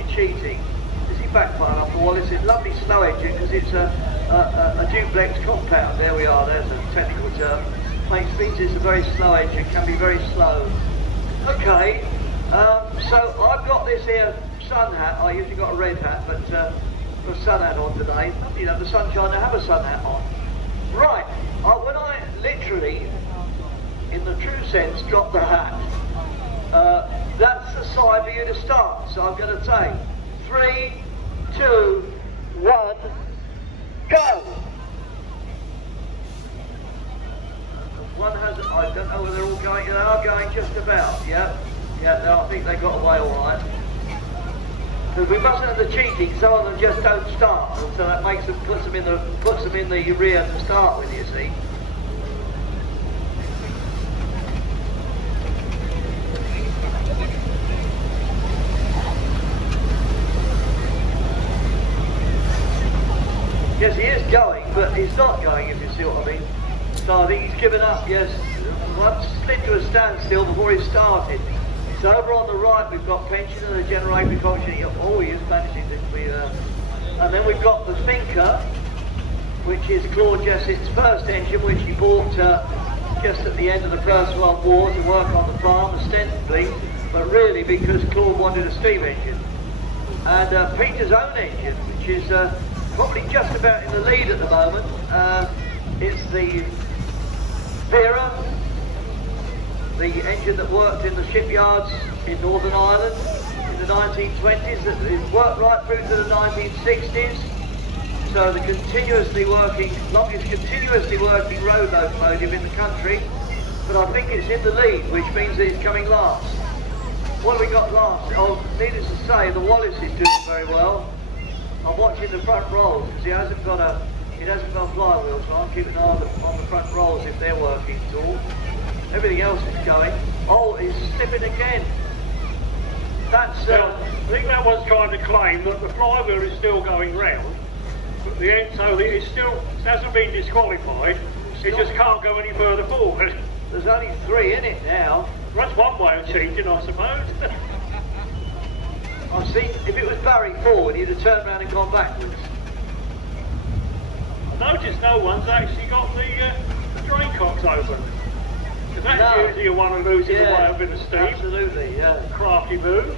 it cheating. Is he backfired off the wall? It's a lovely slow engine because it's a duplex compound. There we are, there's a technical term. Makes means it's a very slow engine, can be very slow. Okay, so I've got this here sun hat. I usually got a red hat, but got a sun hat on today. You know, the sunshine, I have a sun hat on. Right, when I literally, in the true sense, drop the hat, that's the sign for you to start. So I'm going to say 3, 2, 1, go! One has, I don't know whether they're all going, they are going just about, yeah, no, I think they got away all right. Because we mustn't have the cheating, some of them just don't start, and so that makes them, puts them in the rear to start with, you see. Yes, he is going, but he's not going, if you see what I mean. So I think he's given up, yes. Once slid to a standstill before he started. So over on the right we've got Pension and the generator function. Oh, he is managing to be there. And then we've got the Thinker, which is Claude Jessett's first engine, which he bought just at the end of the First World War to work on the farm, ostensibly, but really because Claude wanted a steam engine. And Peter's own engine, which is probably just about in the lead at the moment. It's the Vera, the engine that worked in the shipyards in Northern Ireland in the 1920s, that it worked right through to the 1960s. So the longest continuously working road locomotive in the country. But I think it's in the lead, which means that it's coming last. What have we got last? Oh, needless to say, the Wallace is doing very well. I'm watching the front rolls because it hasn't got flywheels, so I'm keeping an eye on the front rolls if they're working at all. Everything else is going. Oh, it's slipping again. That's. I think that one's trying to claim that the flywheel is still going round, but the end, so it hasn't been disqualified. It just can't go any further forward. There's only 3 in it now. That's one way of cheating, I suppose. I've seen, if it was Barry forward, he'd have turned around and gone backwards. I noticed no one's actually got the drain cocks open. Because that's usually a one of losing the way up in the steam. Absolutely, yeah. Crafty move.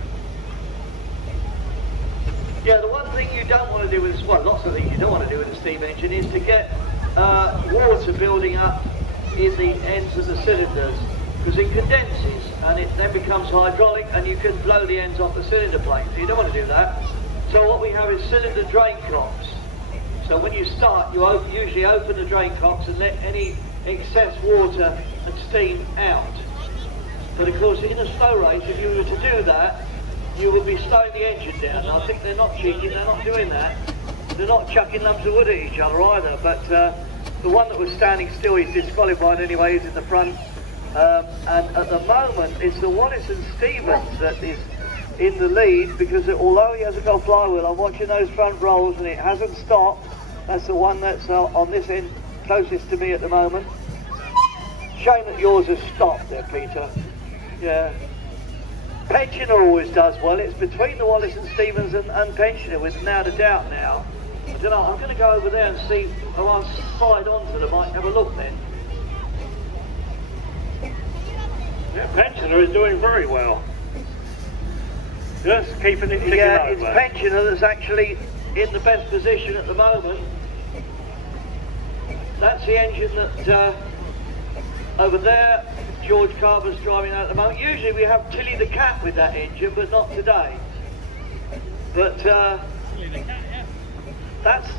Yeah, the one thing you don't want to do with, well, lots of things you don't want to do with a steam engine is to get water building up in the ends of the cylinders, because it condenses and it then becomes hydraulic and you can blow the ends off the cylinder plate. So you don't want to do that. So what we have is cylinder drain cocks. So when you start, you usually open the drain cocks and let any excess water and steam out. But of course, in a slow race, if you were to do that, you would be slowing the engine down. And I think they're not cheating, they're not doing that. They're not chucking lumps of wood at each other either. But the one that was standing still is disqualified anyway, he's in the front. And at the moment, it's the Wallace and Stevens that is in the lead, because although he hasn't got a flywheel, I'm watching those front rolls and it hasn't stopped. That's the one that's on this end closest to me at the moment. Shame that yours has stopped there, Peter. Yeah. Pensioner always does well. It's between the Wallace and Stevens and Pensioner, without a doubt now. I don't know, I'm going to go over there and see, I'll slide onto them, I might have a look then. Yeah, Pensioner is doing very well. Just keeping it ticking over. Yeah, it's Pensioner that's actually in the best position at the moment. That's the engine that over there George Carver's driving at the moment. Usually we have Tilly the Cat with that engine, but not today. But that's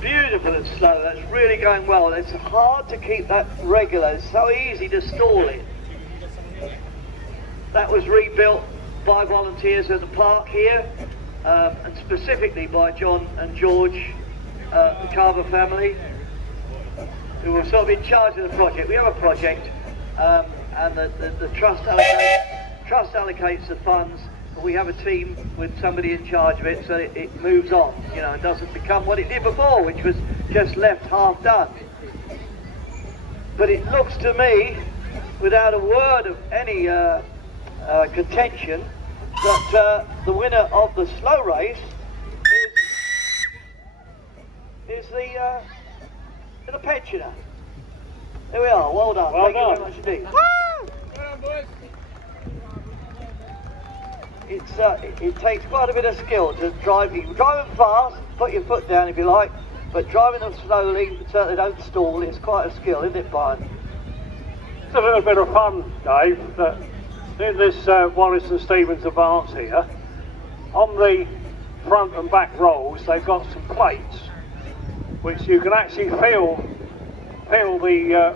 beautiful and slow. That's really going well. It's hard to keep that regular. It's so easy to stall it. That was rebuilt by volunteers at the park here, and specifically by John and George, the Carver family, who were sort of in charge of the project. We have a project, and the trust allocates the funds, but we have a team with somebody in charge of it, so it moves on, you know, and doesn't become what it did before, which was just left half done. But it looks to me, without a word of any contention, that the winner of the slow race is the pensioner. There we are. Well done. Well Thank done. you very much indeed. It takes quite a bit of skill to drive. You can drive them fast, put your foot down if you like, but driving them slowly so they don't stall is quite a skill, isn't it, Brian? It's a little bit of fun, Dave, that in this Wallace and Stevens Advance here, on the front and back rolls, they've got some plates which you can actually fill the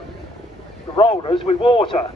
rollers with water.